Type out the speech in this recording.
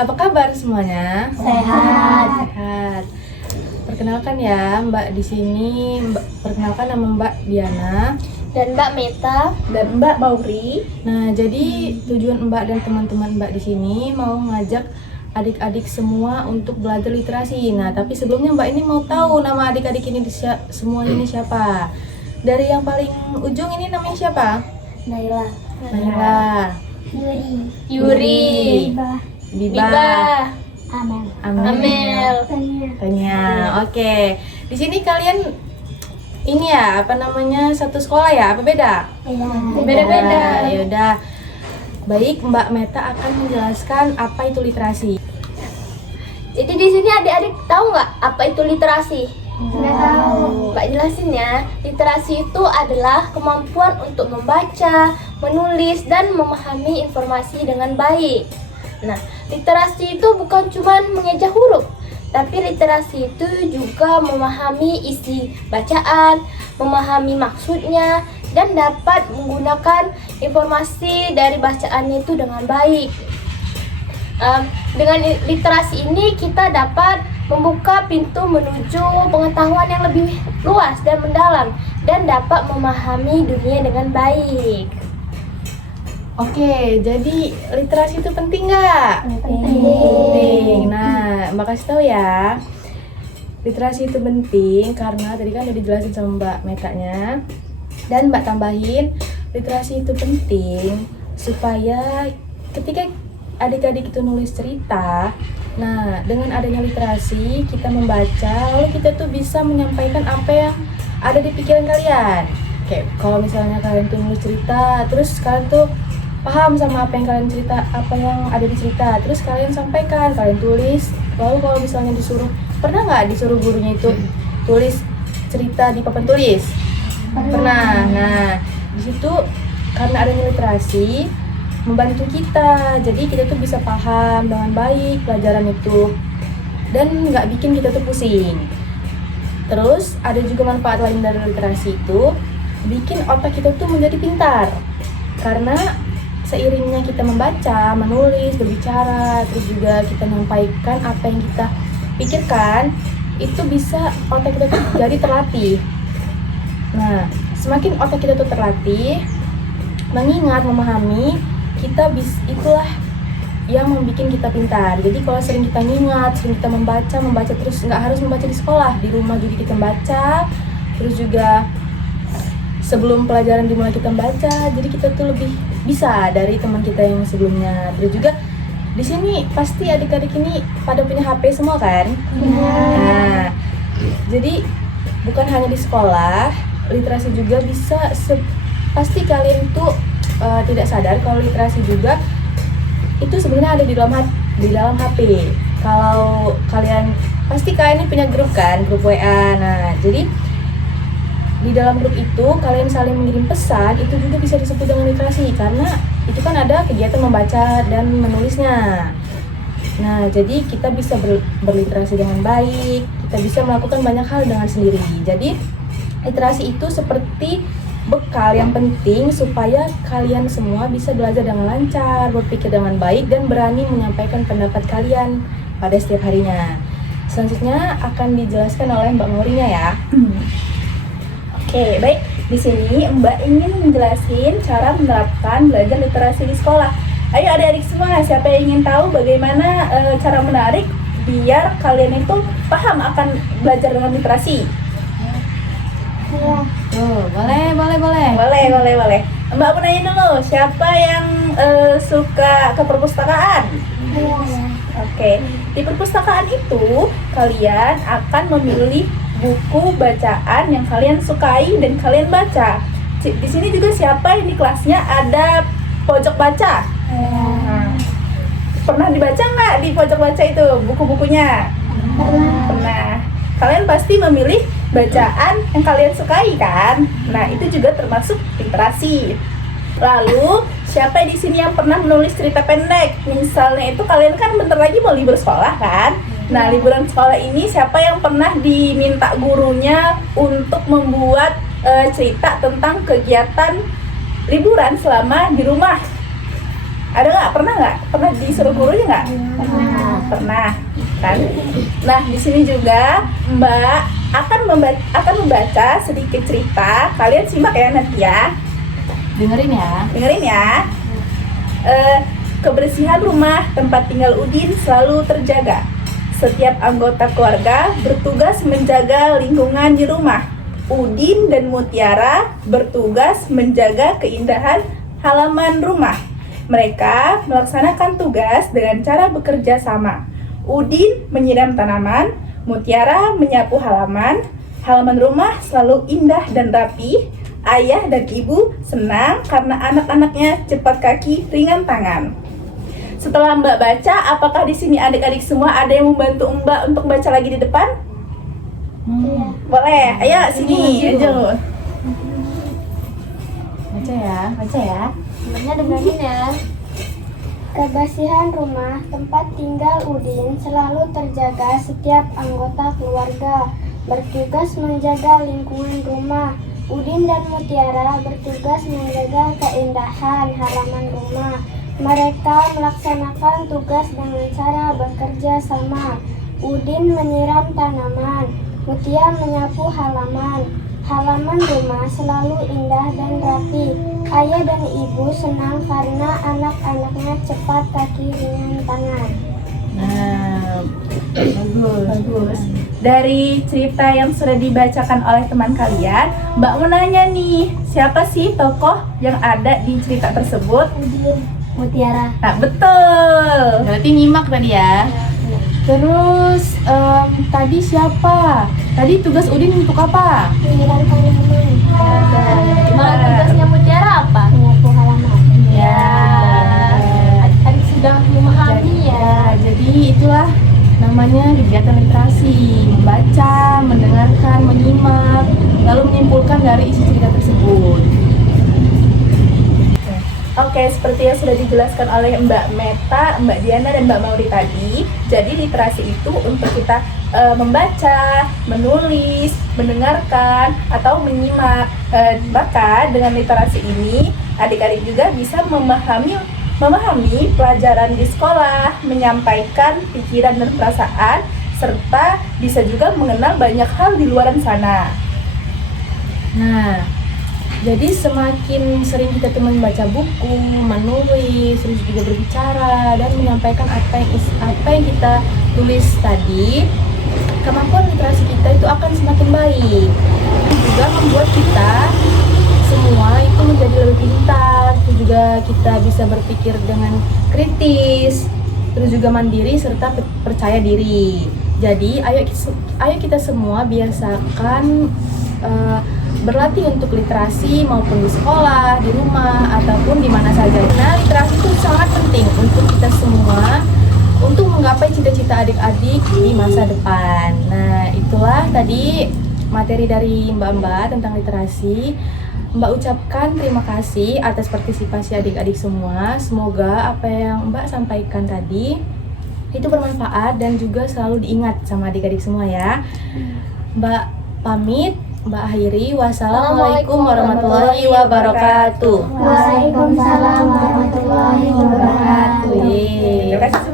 Apa kabar semuanya? Sehat. Sehat. Perkenalkan ya, Mbak di sini. Perkenalkan nama Mbak Diana Dan Mbak Meta. Dan Mbak Mauri. Nah, jadi tujuan Mbak dan teman-teman Mbak di sini mau ngajak adik-adik semua untuk belajar literasi. Nah, tapi sebelumnya Mbak ini mau tahu nama adik-adik ini semua ini siapa? Dari yang paling ujung ini namanya siapa? Naila. Naila, Yuri. Biba, Amel. Amel, Tanya. Oke. Di sini kalian ini ya, apa namanya, satu sekolah ya? Apa beda? Beda-beda. Ya udah. Baik, Mbak Meta akan menjelaskan apa itu literasi. Jadi di sini adik-adik tahu nggak apa itu literasi? Nggak tahu. Mbak jelasin ya. Literasi itu adalah kemampuan untuk membaca, menulis, dan memahami informasi dengan baik. Nah, literasi itu bukan cuma mengeja huruf, tapi literasi itu juga memahami isi bacaan, memahami maksudnya, dan dapat menggunakan informasi dari bacaannya itu dengan baik. Dengan literasi ini kita dapat membuka pintu menuju pengetahuan yang lebih luas dan mendalam, dan dapat memahami dunia dengan baik. Oke, jadi literasi itu penting nggak? Penting. Nah, Mbak kasih tahu ya. Literasi itu penting karena tadi kan udah dijelasin sama Mbak Metanya. Dan Mbak tambahin, literasi itu penting supaya ketika adik-adik itu nulis cerita, nah dengan adanya literasi kita membaca, lalu kita tuh bisa menyampaikan apa yang ada di pikiran kalian. Kayak kalau misalnya kalian tuh nulis cerita, terus kalian tuh paham sama apa yang kalian cerita, apa yang ada di cerita, terus kalian sampaikan, kalian tulis. Lalu kalau misalnya disuruh, pernah nggak disuruh gurunya itu tulis cerita di papan tulis? Pernah. Nah, di situ karena adanya literasi membantu kita, jadi kita tuh bisa paham dengan baik pelajaran itu dan nggak bikin kita tuh pusing. Terus ada juga manfaat lain dari literasi itu, bikin otak kita tuh menjadi pintar karena seiringnya kita membaca, menulis, berbicara, terus juga kita menyampaikan apa yang kita pikirkan, itu bisa otak kita tuh jadi terlatih. Nah, semakin otak kita tuh terlatih, mengingat, memahami, itulah yang membuat kita pintar. Jadi kalau sering kita ngingat, sering kita membaca terus, nggak harus membaca di sekolah, di rumah juga kita membaca, terus juga sebelum pelajaran dimulai kita membaca, jadi kita tuh lebih bisa dari teman kita yang sebelumnya. Terus juga di sini pasti adik-adik ini pada punya HP semua kan? Nah, jadi bukan hanya di sekolah, literasi juga bisa. Pasti kalian tuh tidak sadar kalau literasi juga itu sebenarnya ada di dalam HP. Kalau kalian pasti kalian ini punya grup kan, grup WA. Nah, jadi di dalam grup itu kalian saling mengirim pesan, itu juga bisa disebut dengan literasi karena itu kan ada kegiatan membaca dan menulisnya. Nah, jadi kita bisa berliterasi dengan baik, kita bisa melakukan banyak hal dengan sendiri. Jadi literasi itu seperti bekal yang penting supaya kalian semua bisa belajar dengan lancar, berpikir dengan baik, dan berani menyampaikan pendapat kalian pada setiap harinya. Selanjutnya akan dijelaskan oleh Mbak Maurinya ya. Oke, baik. Di sini Mbak ingin menjelaskan cara menerapkan belajar literasi di sekolah. Ayo adik-adik semua, siapa yang ingin tahu bagaimana cara menarik biar kalian itu paham akan belajar dengan literasi? Boleh. Boleh. Mbak aku nanya dulu, siapa yang suka ke perpustakaan? Oke, di perpustakaan itu kalian akan memilih buku bacaan yang kalian sukai dan kalian baca. Di sini juga siapa yang di kelasnya ada pojok baca? Nah, pernah dibaca nggak di pojok baca itu buku-bukunya? Pernah. Kalian pasti memilih bacaan yang kalian sukai kan? Nah, itu juga termasuk literasi. Lalu, siapa di sini yang pernah menulis cerita pendek? Misalnya itu kalian kan bentar lagi mau libur sekolah kan? Nah, liburan sekolah ini siapa yang pernah diminta gurunya untuk membuat cerita tentang kegiatan liburan selama di rumah? Ada nggak? Pernah nggak? Pernah disuruh gurunya nggak? Pernah. Kan? Nah, di sini juga Mbak akan membaca sedikit cerita. Kalian simak ya nanti ya. Dengerin ya. Dengerin ya. Kebersihan rumah tempat tinggal Udin selalu terjaga. Setiap anggota keluarga bertugas menjaga lingkungan di rumah. Udin dan Mutiara bertugas menjaga keindahan halaman rumah. Mereka melaksanakan tugas dengan cara bekerja sama. Udin menyiram tanaman, Mutiara menyapu halaman. Halaman rumah selalu indah dan rapi. Ayah dan ibu senang karena anak-anaknya cepat kaki, ringan tangan. Setelah Mbak baca, apakah di sini adik-adik semua ada yang membantu Mbak untuk baca lagi di depan? Boleh, ayo sini aja lo. Baca ya, baca ya. Sebenarnya dengerin ya. Kebersihan rumah tempat tinggal Udin selalu terjaga. Setiap anggota keluarga bertugas menjaga lingkungan rumah. Udin dan Mutiara bertugas menjaga keindahan halaman rumah. Mereka melaksanakan tugas dengan cara bekerja sama. Udin menyiram tanaman, Mutia menyapu halaman. Halaman rumah selalu indah dan rapi. Ayah dan ibu senang karena anak-anaknya cepat kaki, ringan tangan. Nah, bagus. Dari cerita yang sudah dibacakan oleh teman kalian, Mbak mau nanya nih, siapa sih tokoh yang ada di cerita tersebut? Udin, Mutiara. Nah, betul. Berarti nyimak tadi ya. Terus tadi siapa? Tadi tugas Udin untuk apa? Menyiram tanaman. Gimana tugasnya Mutiara apa? Menyapu halaman. Ya. Adik sudah memahami ya. Jadi itulah namanya kegiatan literasi, membaca, mendengarkan, menyimak, lalu menyimpulkan dari isi cerita tersebut. Oke, seperti yang sudah dijelaskan oleh Mbak Meta, Mbak Diana, dan Mbak Mauri tadi, jadi literasi itu untuk kita membaca, menulis, mendengarkan, atau menyimak. Maka dengan literasi ini, adik-adik juga bisa memahami pelajaran di sekolah, menyampaikan pikiran dan perasaan, serta bisa juga mengenal banyak hal di luar sana. Nah, jadi semakin sering kita tuh membaca buku, menulis, terus juga berbicara dan menyampaikan apa yang kita tulis tadi, kemampuan literasi kita itu akan semakin baik. Dan juga membuat kita semua itu menjadi lebih pintar, terus juga kita bisa berpikir dengan kritis, terus juga mandiri serta percaya diri. Jadi ayo kita semua biasakan berlatih untuk literasi maupun di sekolah, di rumah, ataupun di mana saja. Nah, literasi itu sangat penting untuk kita semua untuk menggapai cita-cita adik-adik di masa depan. Nah, itulah tadi materi dari Mbak tentang literasi. Mbak ucapkan terima kasih atas partisipasi adik-adik semua. Semoga apa yang Mbak sampaikan tadi itu bermanfaat dan juga selalu diingat sama adik-adik semua ya. Mbak pamit. Mbak akhiri, wassalamualaikum warahmatullahi wabarakatuh. Waalaikumsalam warahmatullahi wabarakatuh. Terima kasih